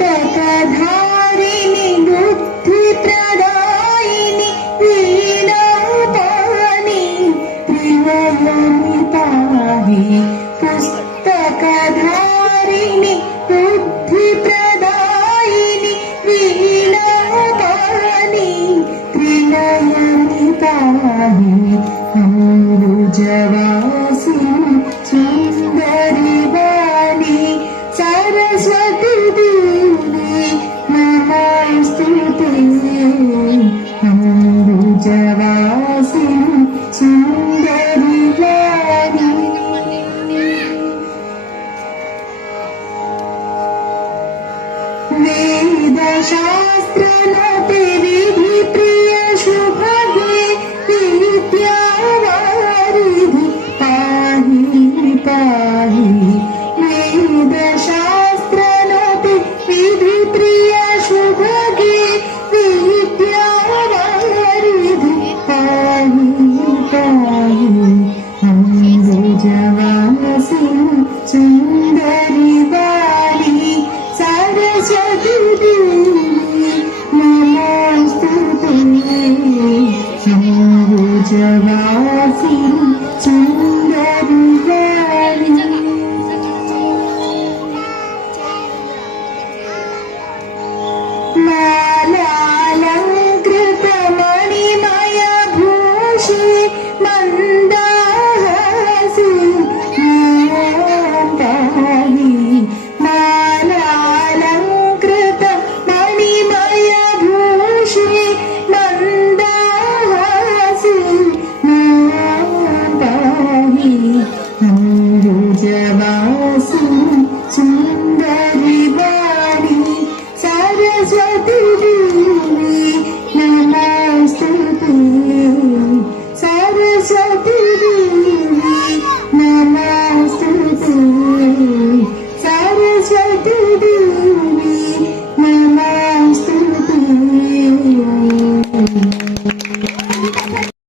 पुस्तकधारिणि बुद्धिप्रदायिनि वीणापाणि त्रिनयनि पाहि पुस्तकधारिणि बुद्धिप्रदायिनि वीणापाणि त्रिनयनि पाहि अम्बुजवासिनि सुन्दरि वाणि सरस्वती देवी नमस्तुते अम्बुजवासिनि सुन्दरि वाणि वेदशास्त्रनते विधिप्रिय शुभगे विद्यावारिधि पाहि पाहि वेदशास्त्रनते विधिप्रिय शुभगे विद्यावारिधि पाहि पाहि अम्बुजवासिनि सुन्दरि वाणि सरस्वती देवी नमस्तुते अम्बुजवासिनि सुन्दरि वाणि मालालङ्कृत मणिमय भूषि